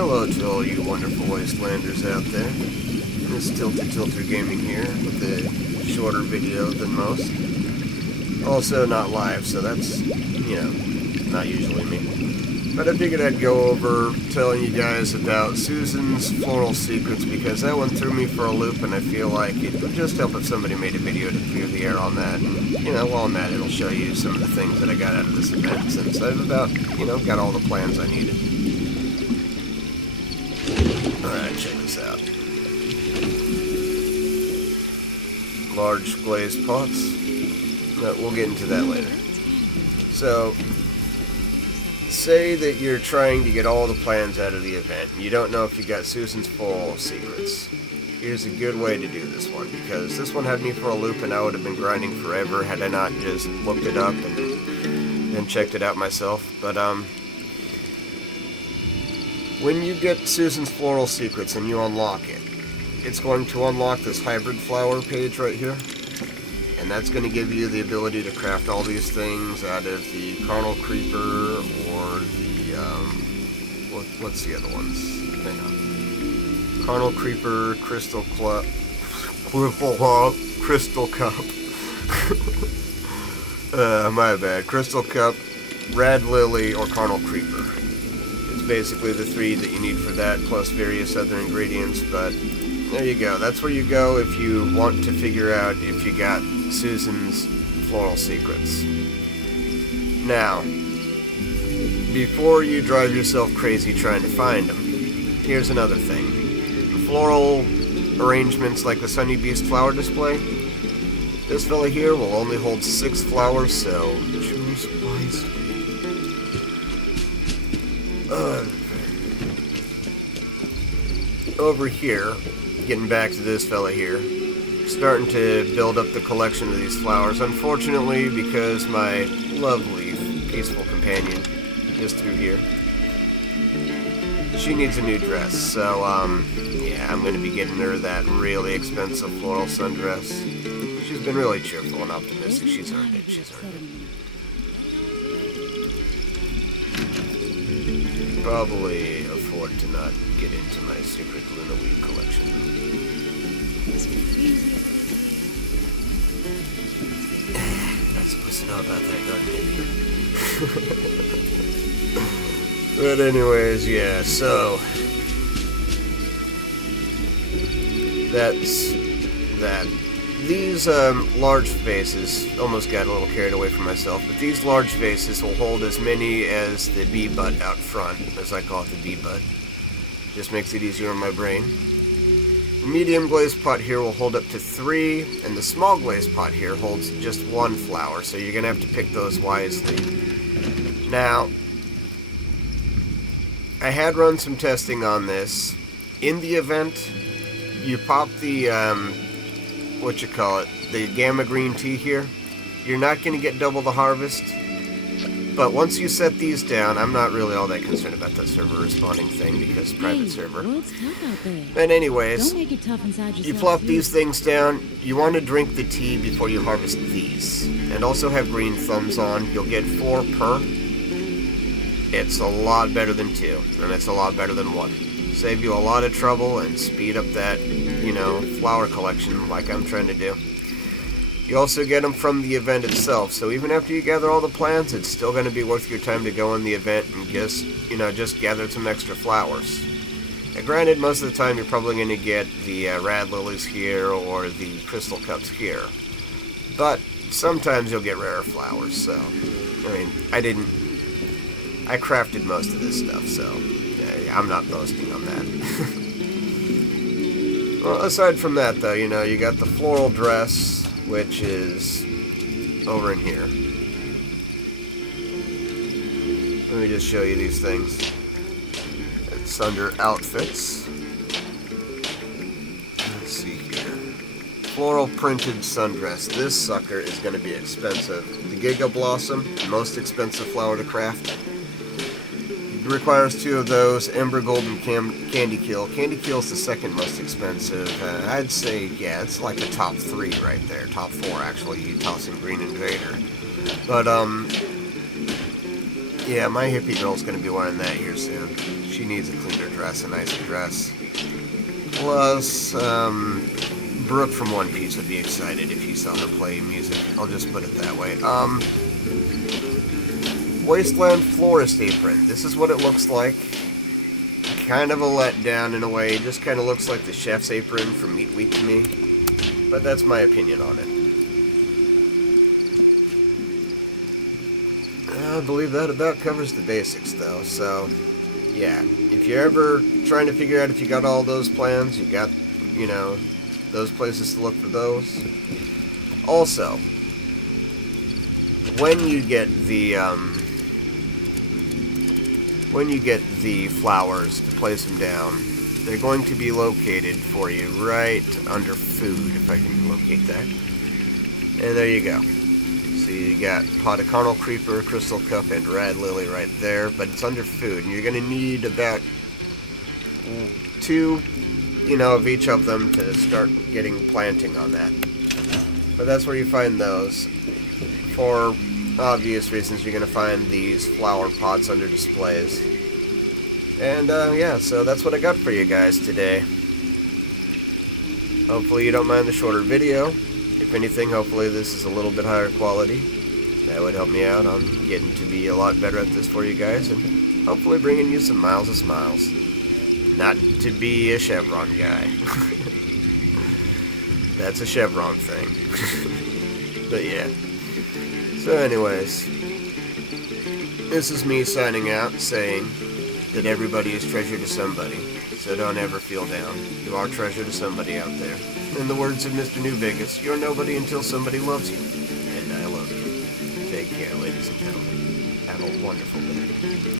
Hello to all you wonderful wastelanders out there. It's Tilter Gaming here with a shorter video than most. Also not live, so that's, not usually me. But I figured I'd go over telling you guys about Susan's Floral Secrets because that one threw me for a loop, and I feel like it would just help if somebody made a video to clear the air on that. And, while I'm at it, it'll show you some of the things that I got out of this event since I've got all the plans I needed. Alright, check this out. Large glazed pots. We'll get into that later. So, say that you're trying to get all the plans out of the event, and you don't know if you got Susan's Floral Secrets. Here's a good way to do this one, because this one had me for a loop and I would have been grinding forever had I not just looked it up and then checked it out myself. But, when you get Susan's Floral Secrets and you unlock it, it's going to unlock this hybrid flower page right here. And that's going to give you the ability to craft all these things out of the Carnal Creeper or the, what's the other ones? Hang on. Carnal Creeper, Crystal Cup, my bad. Crystal Cup, Rad Lily, or Carnal Creeper. It's basically the three that you need for that, plus various other ingredients, but there you go. That's where you go if you want to figure out if you got Susan's Floral Secrets. Now, before you drive yourself crazy trying to find them, here's another thing. Floral arrangements like the Sunny Beast flower display, this fella here will only hold 6 flowers, so choose wisely. Over here, getting back to this fella here, starting to build up the collection of these flowers. Unfortunately, because my lovely, peaceful companion is through here, she needs a new dress. So, yeah, I'm going to be getting her that really expensive floral sundress. She's been really cheerful and optimistic. She's earned it. She's earned it. Probably afford to not get into my secret Luna Weed collection. Not supposed to know about that, don't you? But anyways, yeah, so that's that. These large vases, almost got a little carried away from myself, but these large vases will hold as many as the bee butt out front, as I call it, the bee butt. Just makes it easier on my brain. The medium glazed pot here will hold up to 3, and the small glazed pot here holds just 1 flower, so you're going to have to pick those wisely. Now, I had run some testing on this. In the event, you pop the, the gamma green tea here. You're not going to get double the harvest. But once you set these down, I'm not really all that concerned about that server responding thing because private server. But anyways, you plop these things down. You want to drink the tea before you harvest these. And also have green thumbs on. You'll get 4 per. It's a lot better than 2, and it's a lot better than 1. Save you a lot of trouble and speed up that, flower collection like I'm trying to do. You also get them from the event itself, so even after you gather all the plants, it's still going to be worth your time to go in the event and just gather some extra flowers. Now, granted, most of the time you're probably going to get the Rad Lilies here or the Crystal Cups here, but sometimes you'll get rarer flowers, so, I crafted most of this stuff, so I'm not boasting on that. Well, aside from that, though, you got the floral dress, which is over in here. Let me just show you these things. It's under outfits. Let's see here. Floral printed sundress. This sucker is going to be expensive. The Giga Blossom, most expensive flower to craft. It requires 2 of those, Ember Gold and Candy Kill. Candy Kill's the second most expensive. I'd say, yeah, it's like the top 3 right there. Top 4, actually. You toss in Green and Greater. But, Yeah, my hippie girl's going to be wearing that here soon. She needs a cleaner dress, a nicer dress. Plus, Brooke from One Piece would be excited if you saw her play music. I'll just put it that way. Wasteland Florist Apron. This is what it looks like. Kind of a letdown in a way. It just kind of looks like the chef's apron from Meat Week to me. But that's my opinion on it. I believe that about covers the basics, though. So, yeah. If you're ever trying to figure out if you got all those plans, you got, you know, those places to look for those. Also, when you get the flowers to place them down, they're going to be located for you right under food, if I can locate that. And there you go. So you got Pot of Carnal Creeper, Crystal Cup, and Rad Lily right there, but it's under food, and you're going to need about 2, of each of them to start getting planting on that. But that's where you find those. For obvious reasons, you're going to find these flower pots under displays. And, yeah, so that's what I got for you guys today. Hopefully you don't mind the shorter video. If anything, hopefully this is a little bit higher quality. That would help me out on getting to be a lot better at this for you guys, and hopefully bringing you some miles of smiles. Not to be a Chevron guy. That's a Chevron thing. But yeah. So anyways, this is me signing out, saying that everybody is treasure to somebody. So don't ever feel down. You are treasure to somebody out there. In the words of Mr. New Vegas, you're nobody until somebody loves you. And I love you. Take care, ladies and gentlemen. Have a wonderful day.